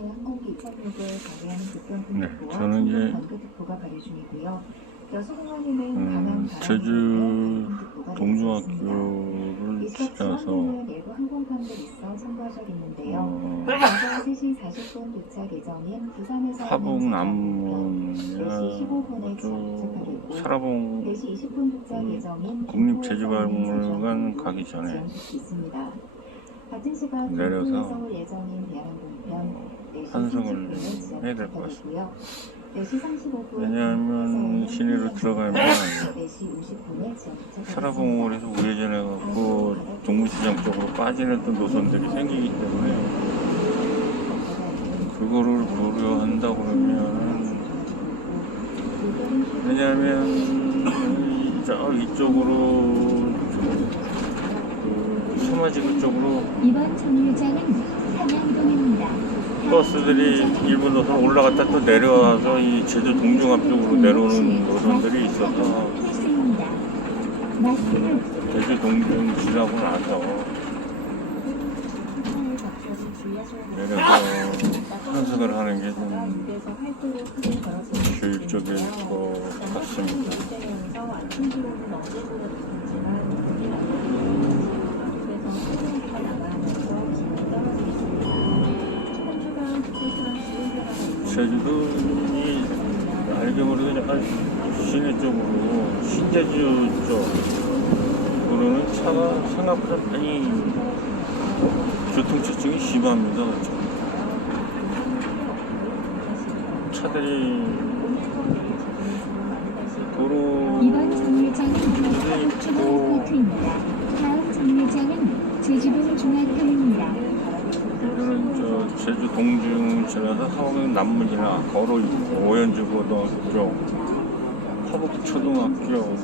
항공기 입착륙을 방해하는 급변 네, 분부와 저는 이제 건조특보가 발효 중이고요. 여수공항에는 음, 강한 제주 동중학교를 지나서 내부 항공편들 있어 참고하셔야겠는데요. 어, 먼저 3시 40분 도착 예정인 부산에서 화북 네 4시 남문이나 15분에 또 도착하겠고 사라봉 4시 20분 도착 음, 예정인 국립제주박물관 가기 전에 있습니다. 같은 시간 내려서 서울 예정인 대한항공편 4시 환승을 30분에 지연 해야 될것 도착하겠고요. 4시 35분 왜냐하면 시내로 들어가면 4시 50분에 지연 도착하겠습니다. 사라봉홀에서 우회전해 갖고 동문시장 쪽으로 빠지는 또 노선들이 생기기 때문에 그거를 고려한다 그러면 왜냐하면 이- 저 이쪽으로 그 소마지구 쪽으로 이번 정류장은. 버스들이 일본 노선 올라갔다 또 내려와서 이 제주 동중앞 쪽으로 내려오는 노선들이 있어서 제주 동중 지나고 나서 내려서 환승을 하는 게 좀 효율적일 것 같습니다. 제주도이 알게 모르게 약간 시내 쪽으로 신제주 쪽으로는 차가 생각보다 많이 교통체증이 심합니다. 차들이 도로 이번 정류장은 네, 사북초등학교입니다. 다음 정류장은 제주동 중학교입니다. 우리는 저 제주 동중 지나서 서울 남문이나 걸어 있고 오연주 고등학교, 화북 초등학교,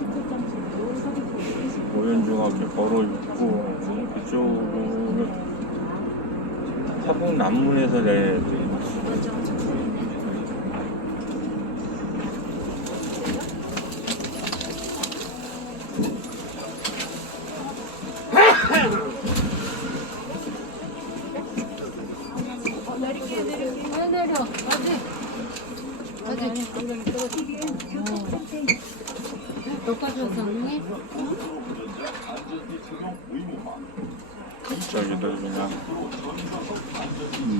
오연중학교 걸어 있고 그쪽으로 화북 남문에서 내야 돼. 내려? 어디? 어디? 똑같아서 언니? 갑자기도 그냥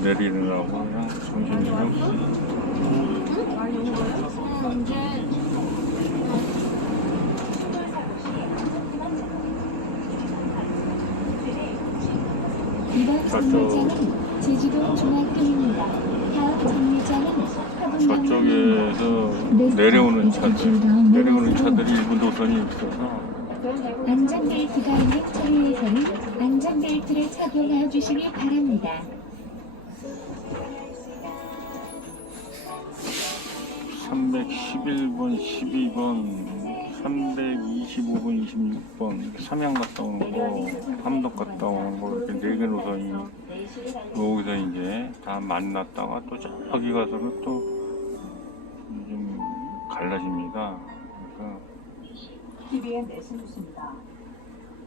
내리느라고 그냥 정신이 없어. 이번 정류장은 제주동 중학교입니다. 저쪽에서 내려오는 차들, 내려오는 차들이 일부 노선이 있어서 안전벨트가 있는 차량에서는 안전벨트를 착용하여 주시기 바랍니다. 311번, 12번, 325번, 26번 삼양 갔다 오는 거, 함덕 갔다 오는 거 이렇게 네개 노선이 여기서 이제 다 만났다가 또 저기 가서는 또좀 갈라집니다. 그래서 TVN 내신뉴스입니다.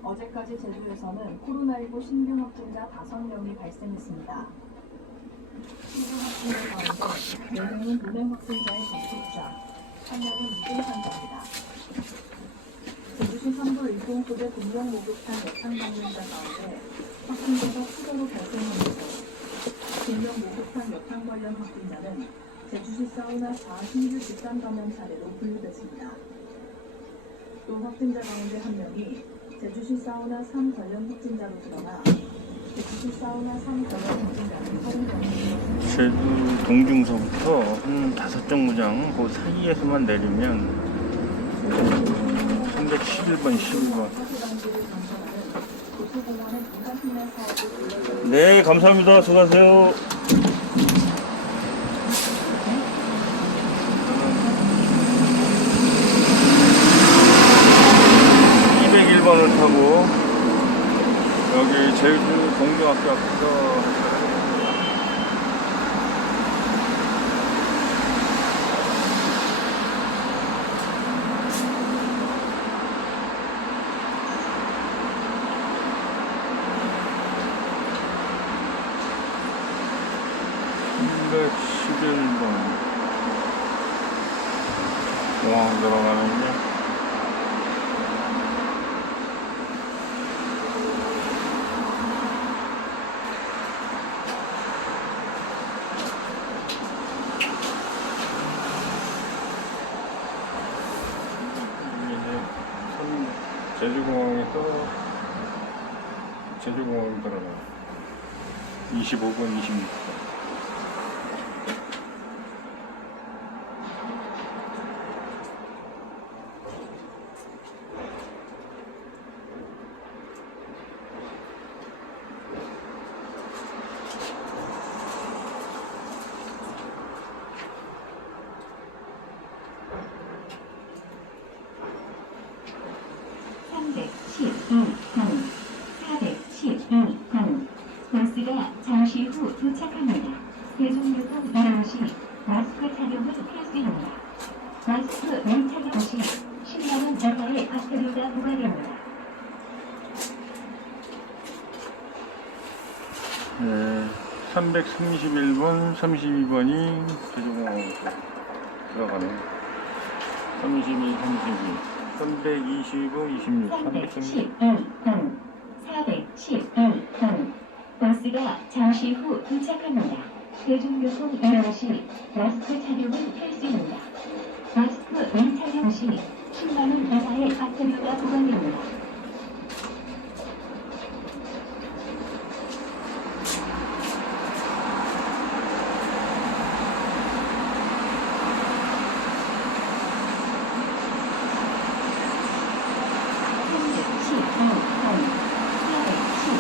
어제까지 제주에서는 코로나19 신규 확진자 5명이 발생했습니다. 신규 확진자 가운데 4명은 운행 확진자의 접촉자, 1명은 이동환자입니다. 일동소대 금령 목욕탕 여탕 방문자 가운데 확진자가 추가로 발생하면서 금령 목욕탕 여탕 관련 확진자는 제주시 사우나 4 신규 집단 감염 사례로 분류됐습니다. 또 확진자 가운데 한 명이 제주시 사우나 3 관련 확진자로 드러나 제주시 사우나 3 관련 확진자는. 제주 동중서부터 한 다섯 정거장 그 사이에서만 내리면 311번, 12번. 사수방지를 강조하는 도서공원의 민간避난 사업을 불러야 네, 감사합니다. 수고하세요. (201번을) 타고 여기 제주 동중학교 앞에서 311번 이게 이제 선- 제주공항에서 제주공항 들어가 25분 26분 분 412분 버스가 잠시 후 도착합니다. 대중교통 이용 시 마스크 착용은 필수입니다. 마스크 왼착용 시 신나는 전화의 배터리가 부과됩니다. 네, 331번, 32번이 제주공항으로 들어가네요. 32, 32, 325, 26, 330. 312분 412분 버스가 잠시 후 도착합니다. 대중교통 이용 시 마스크 착용은 필수입니다. 마스크 왼착용 시 신나는 전화의 배터리가 부과됩니다.